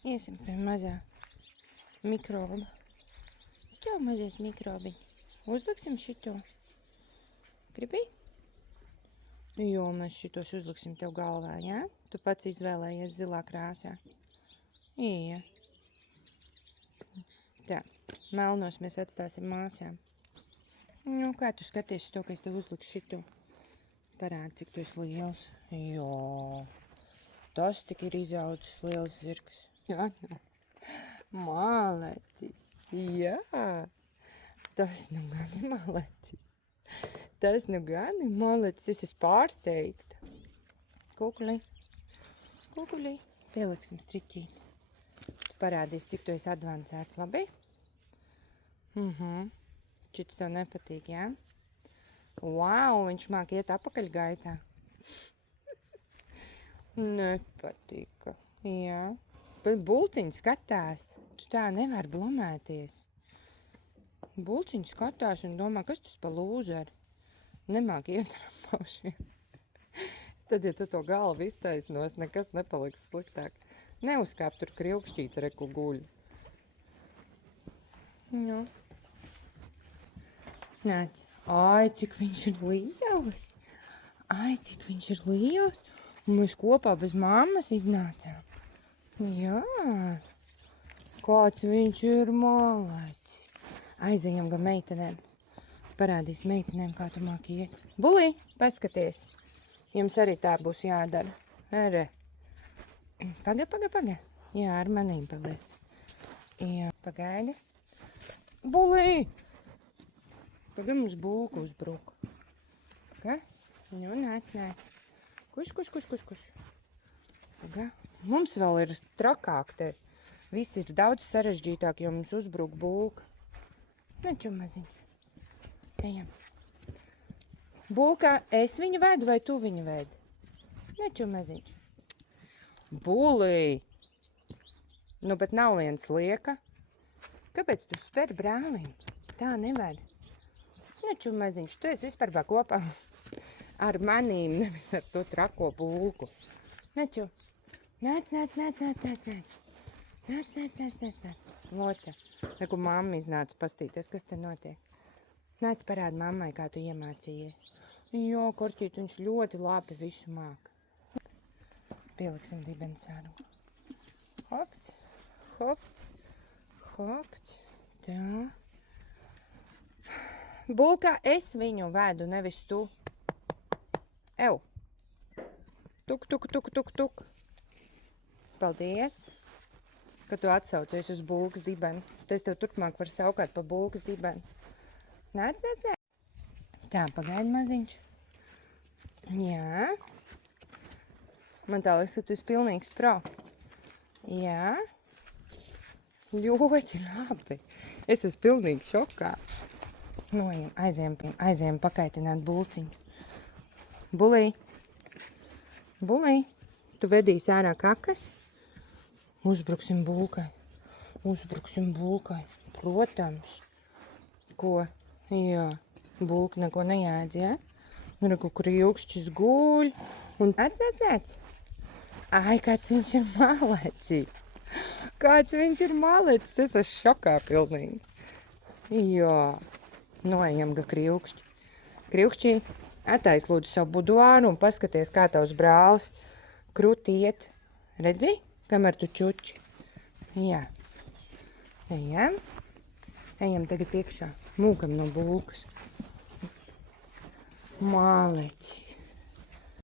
Iesim pie mazā mikroba. Čau, mazies mikrobiņ. Uzliksim šito. Gribi? Jo, mēs šitos uzliksim tev galvā, jā? Tu pats izvēlējies zilā krāsā. Jā. Tā, melnos mēs atstāsim māsām. Nu, kā tu skaties to, ka es tev uzliku šito? Parādi, cik tu esi liels. Jo, tas tik ir izaudzis liels zirgs. Jā, jā. Mālecis. Jā. Tas nu gan ir mālecis. Tas nu gan ir mālecis. Es esmu pārsteigta. Kukuļi. Kukuļi. Pieliksim striķīti. Tu parādīsi, cik tu esi advancēts, labi? Šits tev nepatīk, jā? Wow, viņš māk iet apakaļgaitā. Nepatika. Jā. Bet Bulciņš skatās. Tu tā nevar blomēties. Bulciņš skatās un domā, kas tas pa lūzeri. Nemāk iet ar paušiem. Tad, ja tu to galvu iztaisnos, nekas nepaliks sliktāk. Neuzkāp tur kriukšķīts reku guļ. Nu. Nāc. Ai, cik viņš ir liels. Ai, cik viņš ir liels. Un mēs kopā bez mammas iznācām. Jā. Kāds viņš ir mālēcis. Aizejam gan meitenēm. Parādīs meitenēm, kā tu māki iet. Bulī, paskaties. Jums arī tā būs jādara. Re. Paga. Jā, ar manīm paliec. Jā, pagaidi. Bulī! Paga mums bulku uzbruk. Paga? Nu, nāc. Kuš. Paga. Mums vēl ir trakāk te. Viss ir daudz sarežģītāk, jo mums uzbruk bulka. Neču maziņ. Ejam. Bulkā, es viņu vedu vai tu viņu vedi? Neču maziņš. Bulī! Nu, bet nav viens lieka. Kāpēc tu speri brālim? Tā nevar. Neču maziņš, tu esi vispār kopā ar manīm, nevis ar to trako bulku. Neču. Nāc. Lota. Reku mamma iznāca pastīties, kas te notiek. Nāc parādi mammai, kā tu iemācījies. Jo, korķīt, viņš ļoti labi visu māk. Pieliksim dibensāru. Hopts. Tā. Bulkā es viņu vedu, nevis tu. Ew. Tuk. Paldies, ka tu atsaucies uz bulkas dibeni. Es tev turpmāk varu saukāt pa bulkas dibeni. Nāc. Tā, pagaidi maziņš. Jā. Man tā liekas, ka tu esi pilnīgs pro. Jā. Ļoti labi. Es esmu pilnīgi šokā. Noejam, aizējam pakaitināt bulciņu. Bulī, tu vedīsi ārā kakas? Uzbruksim bulkai. Protams. Ko? Jā, bulka neko neēdz, jā? Nu, reku, kur ilgšķis guļ. Un nāc. Ai, kāds viņš ir mālēcis. Es esmu šokā pilnīgi. Jā. Noejam ga kriukšķi. Kriukšķī, attais lūdzu savu buduāru un paskaties, kā tavs brālis kruti iet. Redzi, kamēr tu čuči? Jā. Ejam tagad iekšā. Mūkam no bulkas. Mālecis.